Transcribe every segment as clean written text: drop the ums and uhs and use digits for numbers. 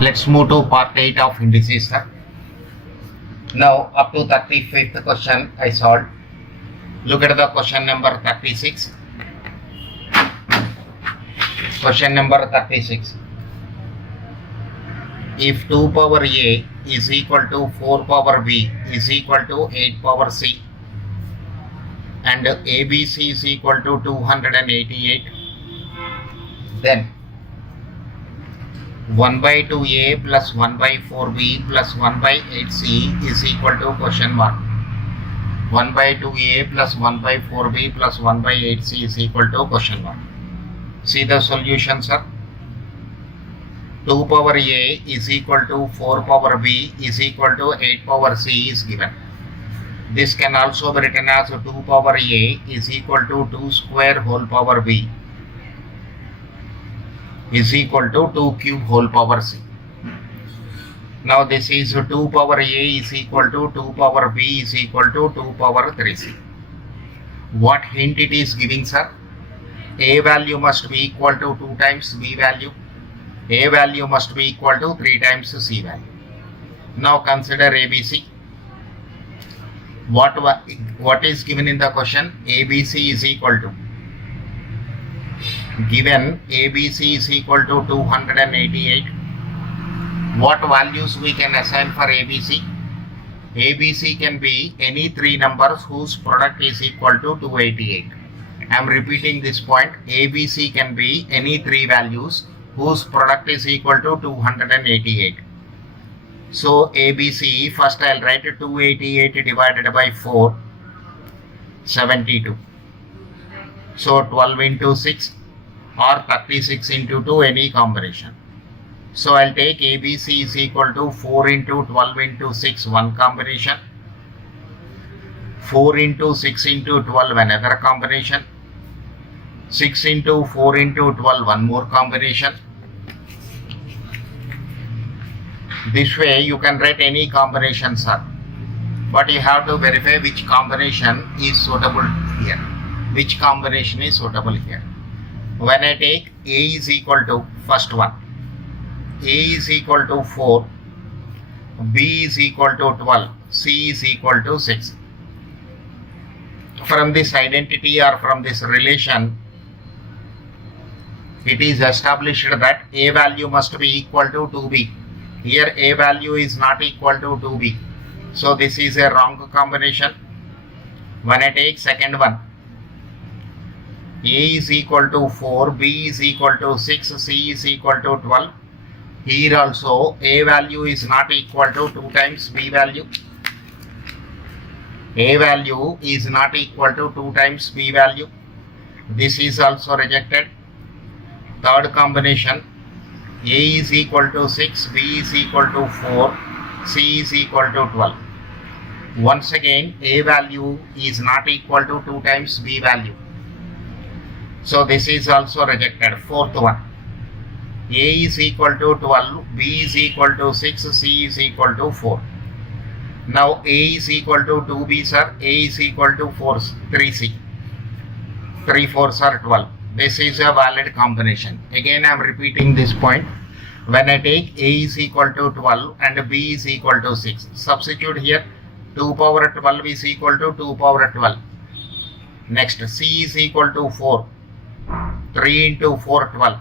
Let's move to part 8 of indices, sir. Now up to 35th question I solved. Look at the question number 36. Question number 36. If 2 power A is equal to 4 power B is equal to 8 power C and ABC is equal to 288, then 1 by 2A plus 1 by 4B plus 1 by 8C is equal to question mark. 1 by 2A plus 1 by 4B plus 1 by 8C is equal to question mark. See the solution, sir. 2 power A is equal to 4 power B is equal to 8 power C is given. This can also be written as 2 power A is equal to 2 square whole power B is equal to 2 cube whole power C. Now this is 2 power A is equal to 2 power B is equal to 2 power 3C. What hint it is giving, sir? A value must be equal to 2 times B value. A value must be equal to 3 times C value. Now consider ABC. What is given in the question? ABC is equal to, given ABC is equal to 288. What values we can assign for ABC? ABC can be any 3 numbers whose product is equal to 288. I am repeating this point. ABC can be any 3 values whose product is equal to 288. So ABC, first I will write 288 divided by 4, 72. So 12 into 6 or 36 into 2, any combination. So I'll take ABC is equal to 4 into 12 into 6, one combination. 4 into 6 into 12, another combination. 6 into 4 into 12, one more combination. This way you can write any combination, sir. But you have to verify which combination is suitable here. Which combination is suitable here. When I take A is equal to, first one, A is equal to 4, B is equal to 12, C is equal to 6. From this identity or from this relation, it is established that A value must be equal to 2B. Here A value is not equal to 2B. So this is a wrong combination. When I take second one, A is equal to 4, B is equal to 6, C is equal to 12. Here also A value is not equal to 2 times B value. A value is not equal to 2 times B value. This is also rejected. Third combination, A is equal to 6, B is equal to 4, C is equal to 12. Once again, A value is not equal to 2 times B value. So this is also rejected. Fourth one, A is equal to 12, B is equal to 6, C is equal to 4. Now A is equal to 2B, sir. A is equal to 3C. 3 4s are 12. This is a valid combination. Again I am repeating this point. When I take A is equal to 12 and B is equal to 6, substitute here. 2 power 12 is equal to 2 power 12. Next, C is equal to 4. 3 into 4, 12.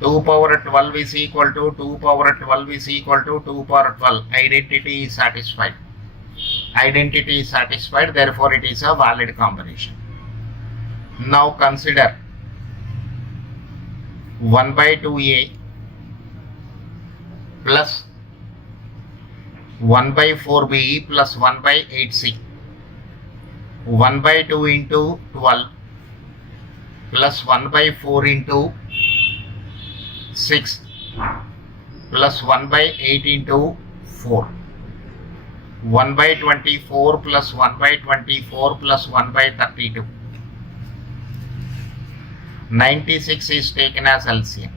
2 power 12 is equal to 2 power 12 is equal to 2 power 12. Identity is satisfied. Identity is satisfied, therefore it is a valid combination. Now consider 1 by 2A plus 1 by 4B plus 1 by 8C. 1 by 2 into 12 plus 1 by 4 into 6 plus 1 by 8 into 4. 1 by 24 plus 1 by 24 plus 1 by 32. 96 is taken as LCM.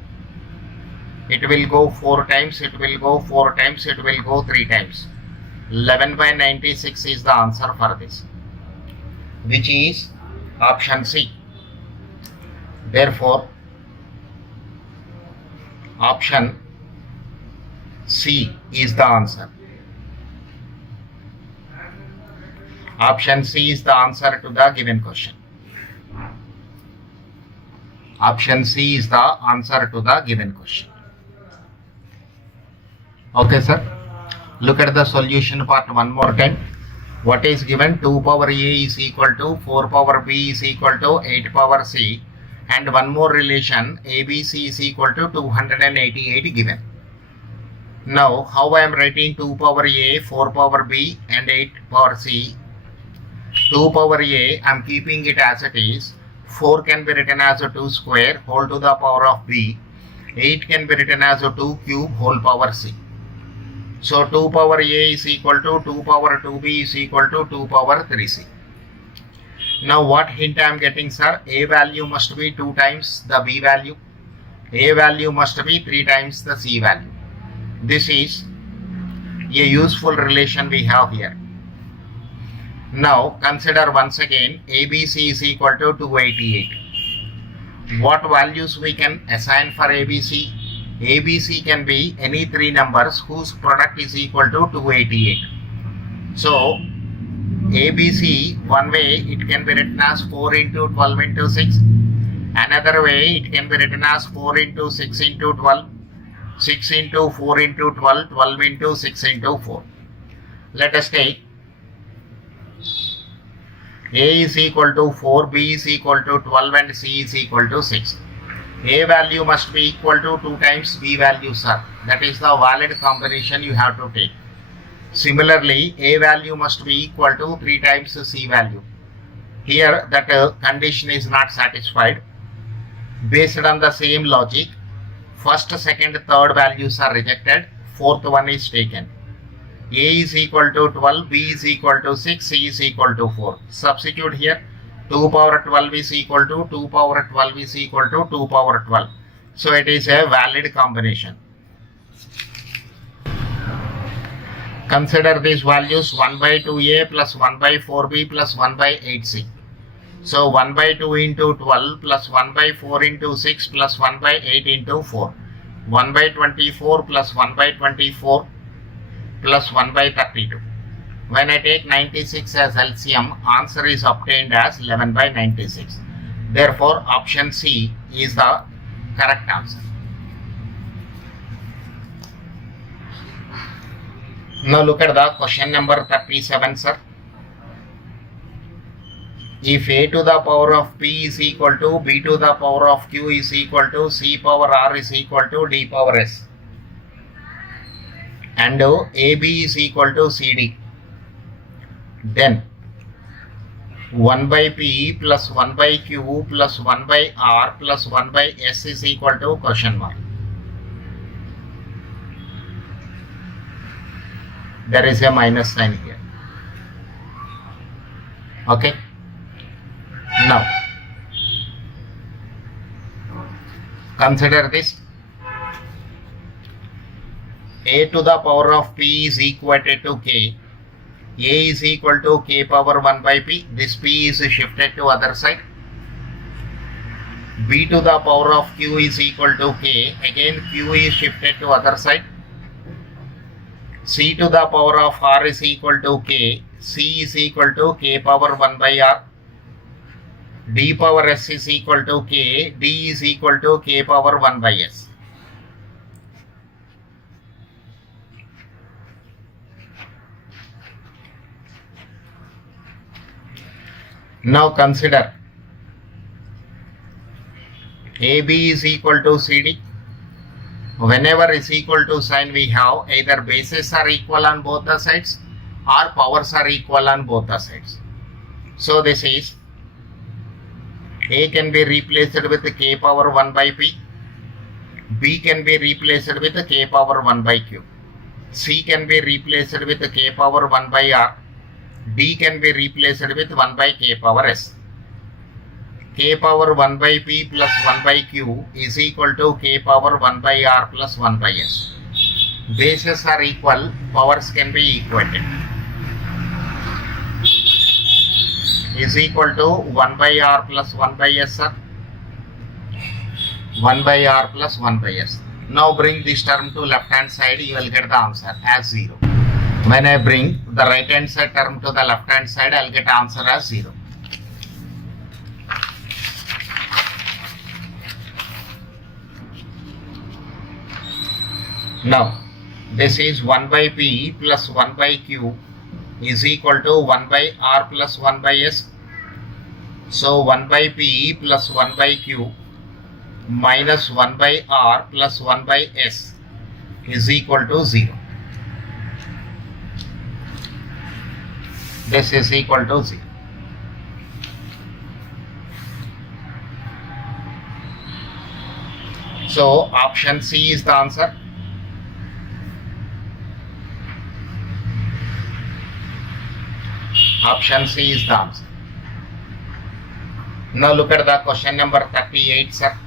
It will go 4 times, it will go 4 times, it will go 3 times. 11 by 96 is the answer for this, which is option C. Therefore, option C is the answer. Option C is the answer to the given question. Option C is the answer to the given question. Okay, sir. Look at the solution part one more time. What is given? 2 power A is equal to 4 power B is equal to 8 power C, and one more relation ABC is equal to 288 given. Now, how I am writing 2 power A, 4 power B and 8 power C? 2 power A, I am keeping it as it is. 4 can be written as a 2 square whole to the power of B. 8 can be written as a 2 cube whole power C. So 2 power A is equal to 2 power 2B is equal to 2 power 3C. Now what hint I am getting, sir? A value must be 2 times the B value. A value must be 3 times the C value. This is a useful relation we have here. Now consider once again ABC is equal to 288. What values we can assign for ABC? ABC can be any 3 numbers whose product is equal to 288. So ABC, one way it can be written as 4 into 12 into 6. Another way it can be written as 4 into 6 into 12. 6 into 4 into 12, 12 into 6 into 4. Let us take A is equal to 4, B is equal to 12 and C is equal to 6. A value must be equal to 2 times B value, sir. That is the valid combination you have to take. Similarly, A value must be equal to 3 times C value. Here that condition is not satisfied. Based on the same logic, first, second, third values are rejected. Fourth one is taken. A is equal to 12, B is equal to 6, C is equal to 4. Substitute here. 2 power 12 is equal to 2 power 12 is equal to 2 power 12. So it is a valid combination. Consider these values 1 by 2A plus 1 by 4B plus 1 by 8C. So 1 by 2 into 12 plus 1 by 4 into 6 plus 1 by 8 into 4. 1 by 24 plus 1 by 24 plus 1 by 32. When I take 96 as LCM, answer is obtained as 11 by 96. Therefore, option C is the correct answer. Now look at the question number 37, sir. If A to the power of P is equal to B to the power of Q is equal to C power R is equal to D power S, and AB is equal to CD, then 1 by P plus 1 by Q plus 1 by R plus 1 by S is equal to question mark. There is a minus sign here. Okay. Now consider this. A to the power of P is equated to K. A is equal to K power 1 by P. This P is shifted to other side. B to the power of Q is equal to K. Again Q is shifted to other side. C to the power of R is equal to K. C is equal to K power 1 by R. D power S is equal to K. D is equal to K power 1 by S. Now consider AB is equal to CD. Whenever is equal to sign, we have either bases are equal on both the sides or powers are equal on both the sides. So this is A can be replaced with K power 1 by P. B can be replaced with K power 1 by Q. C can be replaced with K power 1 by R. D can be replaced with 1 by K power S. K power 1 by P plus 1 by Q is equal to K power 1 by R plus 1 by S. Bases are equal, powers can be equated. Is equal to 1 by R plus 1 by S, sir. 1 by R plus 1 by S. Now bring this term to left hand side, you will get the answer as 0. When I bring the right hand side term to the left hand side, I will get answer as 0. Now this is 1 by P plus 1 by Q is equal to 1 by R plus 1 by S. So 1 by P plus 1 by Q minus 1 by R plus 1 by S is equal to 0. This is equal to 0. So option C is the answer. Option C is the answer. Now look at the question number 38, sir.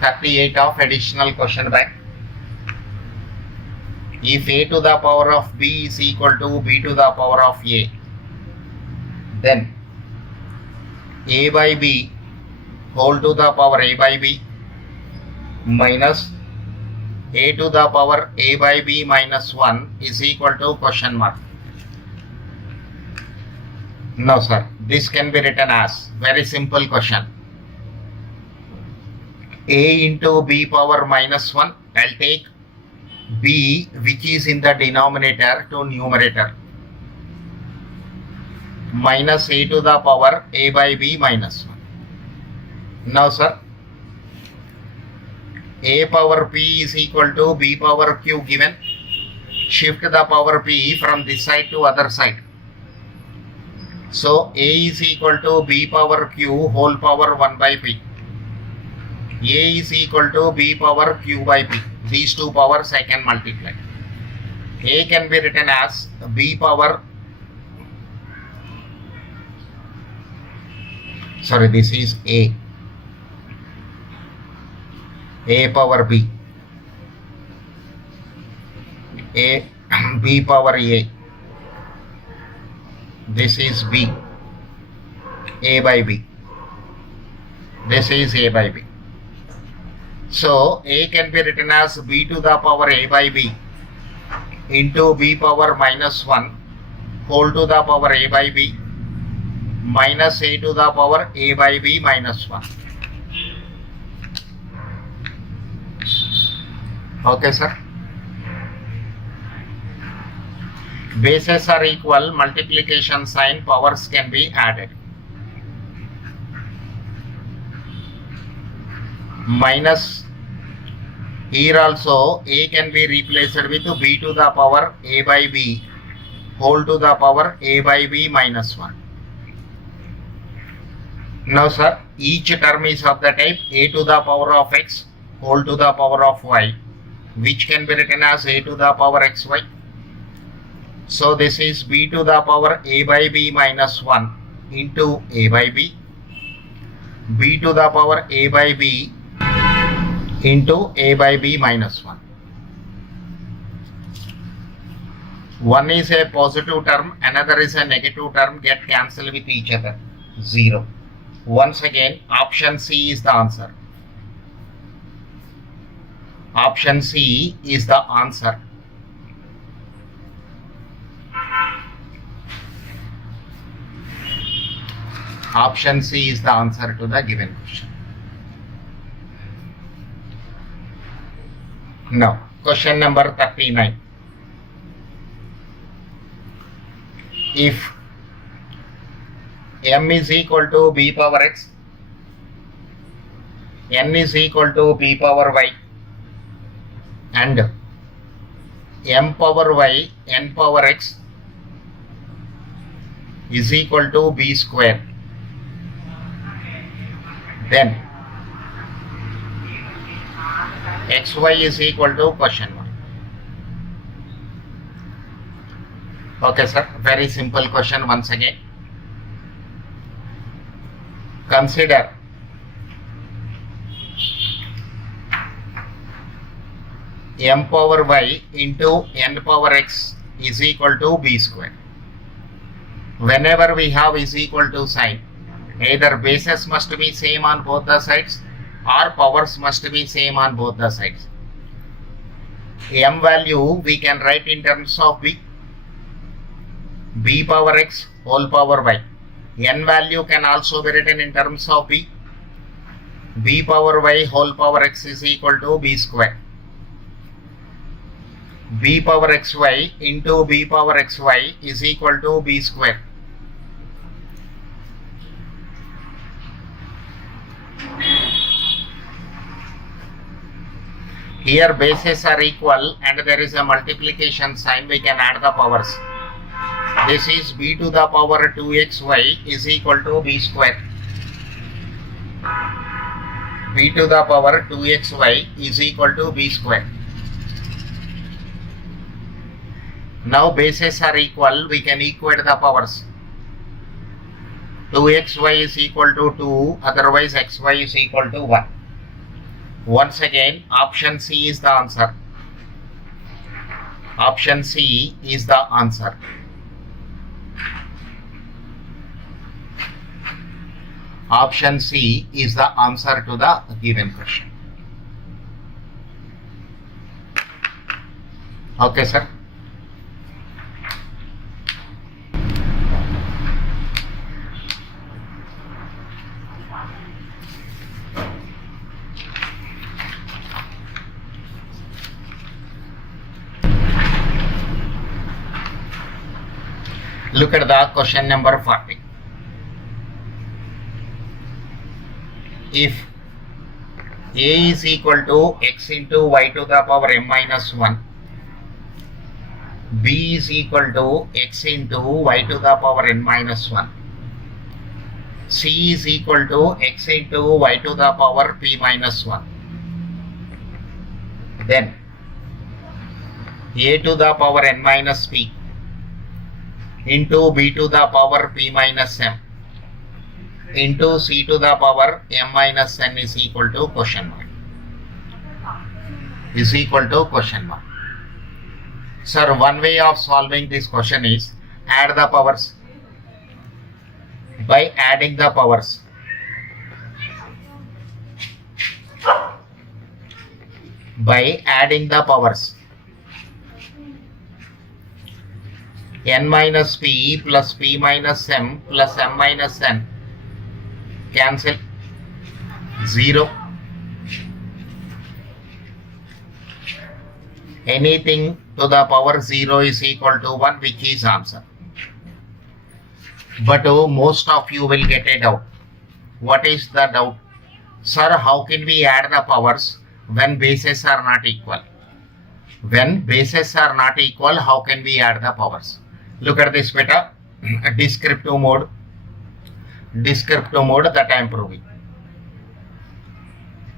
38 of additional question bank. If a to the power of b is equal to b to the power of a, then a by b whole to the power a by b minus a to the power a by b minus 1 is equal to question mark. No sir, this can be written as very simple question. A into b power minus 1, I'll take b which is in the denominator to numerator minus a to the power a by b minus 1. Now sir, a power p is equal to b power q given. Shift the power p from this side to other side. So a is equal to b power q whole power 1 by p. A is equal to b power q by p. These two powers I can multiply. A can be written as b power, sorry, this is a power b, b power a, this is b, a by b, this is a by b. So a can be written as b to the power a by b into b power minus 1 whole to the power a by b minus a to the power a by b minus 1. Okay sir. Bases are equal, multiplication sign, powers can be added. Minus, here also a can be replaced with b to the power a by b whole to the power a by b minus 1. Now sir, each term is of the type a to the power of x whole to the power of y, which can be written as a to the power xy. So this is b to the power a by b minus 1 into a by b, b to the power a by b into a by b minus 1. One is a positive term, another is a negative term, get cancelled with each other, 0. Once again, option C is the answer. Option C is the answer. Option C is the answer to the given question. Now, question number 39. If m is equal to b power x, n is equal to b power y, and m power y, n power x is equal to b square, then xy is equal to question mark. Okay sir, very simple question once again. Consider m power y into n power x is equal to b square. Whenever we have is equal to sign, either bases must be same on both the sides or powers must be same on both the sides. M value we can write in terms of b power x whole power y. N value can also be written in terms of b power y whole power x is equal to b square. B power xy into b power xy is equal to b square. Here bases are equal and there is a multiplication sign, we can add the powers. This is b to the power 2xy is equal to b square. B to the power 2xy is equal to b square. Now bases are equal, we can equate the powers. 2xy is equal to 2, otherwise xy is equal to 1. Once again, option C is the answer. Option C is the answer. Option C is the answer to the given question. Okay, sir. Look at the question number 40. If A is equal to x into y to the power m minus 1, B is equal to x into y to the power n minus 1, C is equal to x into y to the power p minus 1, then A to the power n minus p into b to the power p minus m into c to the power m minus n is equal to question mark. Is equal to question mark. Sir, one way of solving this question is add the powers. By adding the powers, n minus p plus p minus m plus m minus n cancel, 0. Anything to the power 0 is equal to 1, which is answer. But most of you will get a doubt. What is the doubt? Sir, how can we add the powers when bases are not equal? When bases are not equal, how can we add the powers? Look at this beta. Descriptive mode that I am proving.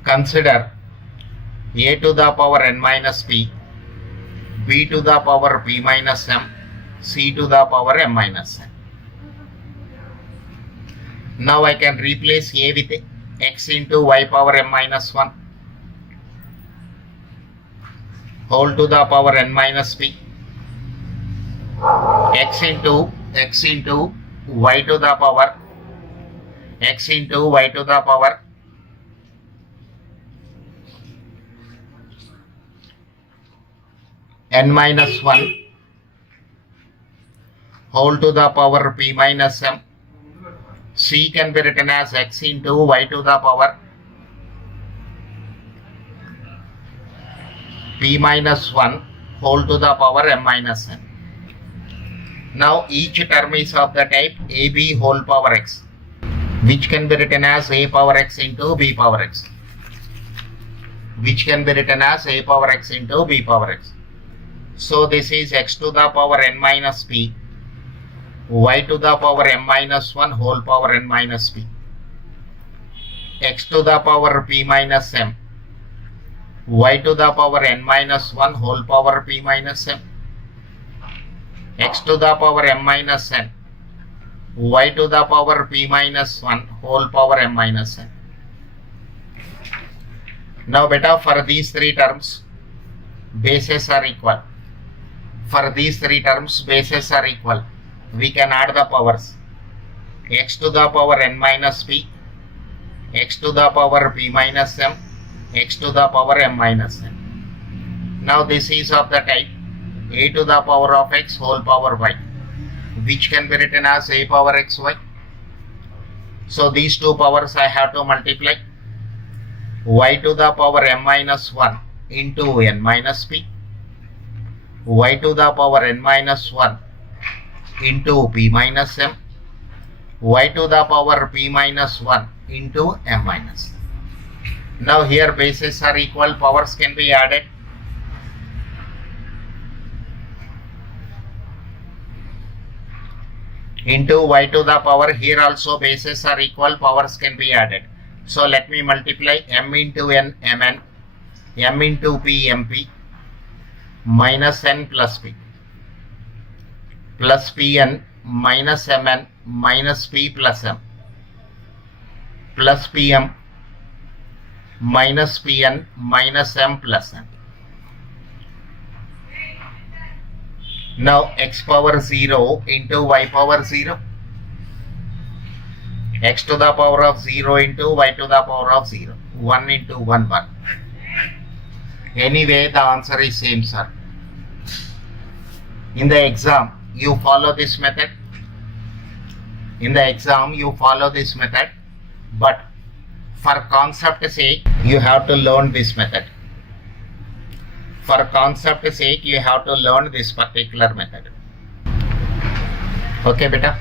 Consider a to the power n minus p, b to the power p minus m, c to the power m minus n. Now I can replace a with x into y power m minus 1 whole to the power n minus p, x into y to the power n minus 1 whole to the power p minus m. C can be written as x into y to the power p minus 1 whole to the power m minus n. Now each term is of the type ab whole power x, which can be written as a power x into b power x, So this is x to the power n minus p, y to the power m minus 1 whole power n minus p, x to the power p minus m, y to the power n minus 1 whole power p minus m, x to the power m minus n, y to the power p minus 1 whole power m minus n. Now beta, for these three terms bases are equal. We can add the powers. X to the power n minus p, x to the power p minus m, x to the power m minus n. Now this is of the type a to the power of x whole power y, which can be written as a power xy. So these two powers I have to multiply. Y to the power m minus 1 into n minus p, y to the power n minus 1 into p minus m, y to the power p minus 1 into m minus. Now here bases are equal, powers can be added. Into y to the power, here also bases are equal, powers can be added. So let me multiply m into n mn, m into p mp, minus n plus p, plus pn minus mn minus p plus m, plus pm minus pn minus m plus n. Now x power 0 into y power 0, x to the power of 0 into y to the power of 0, 1 into 1 1. Anyway, the answer is same, sir. In the exam you follow this method, but for concept sake you have to learn this method. For concept sake you have to learn this particular method. Okay beta.